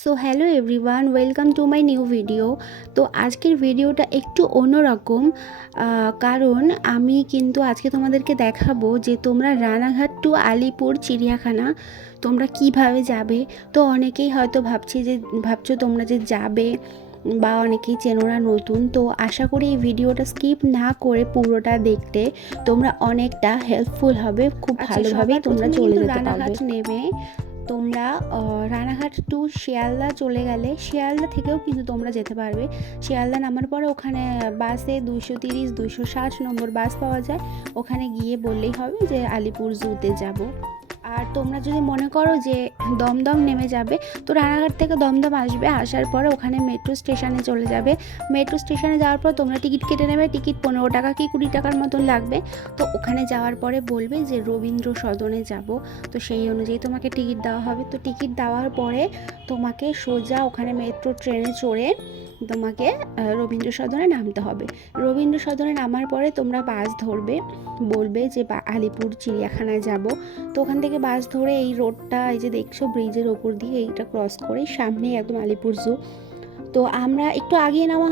So hello everyone welcome to my new video তো আজকের ভিডিওটা একটু অন্যরকম কারণ আমি কিন্তু আজকে তোমাদেরকে দেখাবো যে তোমরা রানাঘাট টু আলিপুর চিড়িয়াখানা তোমরা কীভাবে যাবে। তো অনেকেই হয়তো ভাবছি যে ভাবছ তোমরা যে যাবে বা অনেকেই চেনো না নতুন। তো আশা করি এই ভিডিওটা স্কিপ না করে পুরোটা দেখতে তোমরা অনেকটা হেল্পফুল হবে খুব ভালোভাবে তোমরা চলে যেতে পারবে। নেমে তোমরা রানাঘাট টু শিয়ালদা চলে গেলে, শিয়ালদা থেকেও কিন্তু তোমরা যেতে পারবে। শিয়ালদা নামার পরে ওখানে বাসে দুইশো তিরিশ, দুইশো ষাট নম্বর বাস পাওয়া যায়। ওখানে গিয়ে বললেই হবে যে আলিপুর জুতে যাব। আর তোমরা যদি মনে করো যে দমদম নেমে যাবে, তো রানাঘাট থেকে দমদম আসবে, আসার পরে ওখানে মেট্রো স্টেশনে চলে যাবে। মেট্রো স্টেশনে যাওয়ার পর তোমরা টিকিট কেটে নেবে টিকিট পনেরো টাকা কি কুড়ি টাকার মতন লাগবে। তো ওখানে যাওয়ার পরে বলবে যে রবীন্দ্র সদনে যাব। তো সেই অনুযায়ী তোমাকে টিকিট দেওয়া হবে। তো টিকিট দেওয়ার পরে তোমাকে সোজা ওখানে মেট্রো ট্রেনে চড়ে তোমাকে রবীন্দ্র সদনে নামতে হবে। রবীন্দ্র সদনে নামার পরে তোমরা বাস ধরবে, বলবে যে আলিপুর চিড়িয়াখানায় যাব। তো ওখান থেকে বাস ধরে এই রোডটা, এই যে দেখছ ব্রিজের ওপর দিয়ে এইটা ক্রস করে সামনেই একদম আলিপুর জু তো আমরা একটু আগিয়ে নামা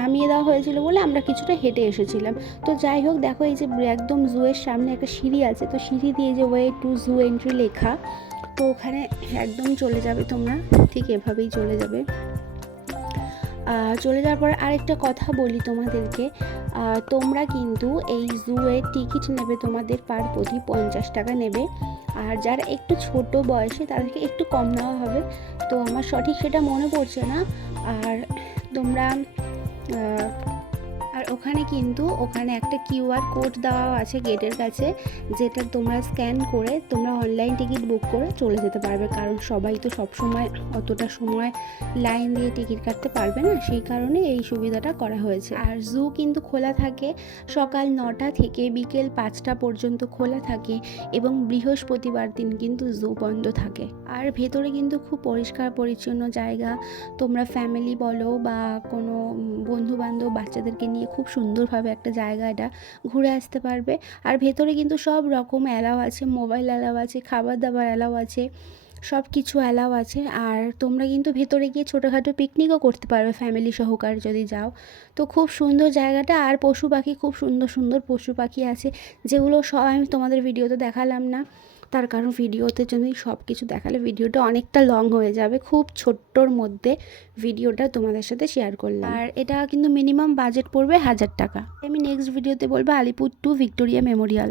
নামিয়ে দেওয়া হয়েছিল বলে আমরা কিছুটা হেঁটে এসেছিলাম। তো যাই হোক, দেখো এই যে একদম জুয়ের সামনে একটা সিঁড়ি আছে। তো সিঁড়ি দিয়ে যে ওয়ে টু জু এন্ট্রি লেখা, তো ওখানে একদম চলে যাবে তোমরা, ঠিক এভাবেই চলে যাবে। চলে যাওয়ার পর আরেকটা কথা বলি তোমাদেরকে। তোমরা কিন্তু এই জুয়ের টিকিট নেবে, তোমাদের পার প্রতি পঞ্চাশ টাকা নেবে। আর যারা একটু ছোট বয়সে তাদেরকে একটু কম নেওয়া হবে। তো আমার সঠিক সেটা মনে পড়ছে না। আর তোমরা আর ওখানে কিন্তু ওখানে একটা কিউআর কোড দেওয়া আছে গেটের কাছে, যেটা তোমরা স্ক্যান করে তোমরা অনলাইন টিকিট বুক করে চলে যেতে পারবে। কারণ সবাই তো সব সময় অতটা সময় লাইন দিয়ে টিকিট কাটতে পারবে না, সেই কারণে এই সুবিধাটা করা হয়েছে। আর জু কিন্তু খোলা থাকে সকাল নটা থেকে বিকেল পাঁচটা পর্যন্ত খোলা থাকে এবং বৃহস্পতিবার দিন কিন্তু জু বন্ধ থাকে। আর ভেতরে কিন্তু খুব পরিষ্কার পরিচ্ছন্ন জায়গা, তোমরা ফ্যামিলি বলো বা কোনো বন্ধু বান্ধব বাচ্চাদেরকে নিয়ে খুব সুন্দরভাবে একটা জায়গা এটা ঘুরে আসতে পারবে। আর ভেতরে কিন্তু সব রকম অ্যালাও আছে, মোবাইল অ্যালাও আছে খাবার দাবার অ্যালাও আছে সব কিছু অ্যালাও আছে। আর তোমরা কিন্তু ভেতরে গিয়ে ছোটোখাটো পিকনিকও করতে পারবে ফ্যামিলি সহকারে যদি যাও। তো খুব সুন্দর জায়গাটা। আর পশু পাখি, খুব সুন্দর সুন্দর পশু পাখি আছে, যেগুলো সব আমি তোমাদের ভিডিওতে দেখালাম না। তার কারণ ভিডিওতে যদি সব কিছু দেখালে ভিডিওটা অনেকটা লং হয়ে যাবে। খুব ছোট্টর মধ্যে ভিডিওটা তোমাদের সাথে শেয়ার করলাম। আর এটা কিন্তু মিনিমাম বাজেট পড়বে হাজার টাকা। আমি নেক্সট ভিডিওতে বলব আলিপুর টু ভিক্টোরিয়া মেমোরিয়াল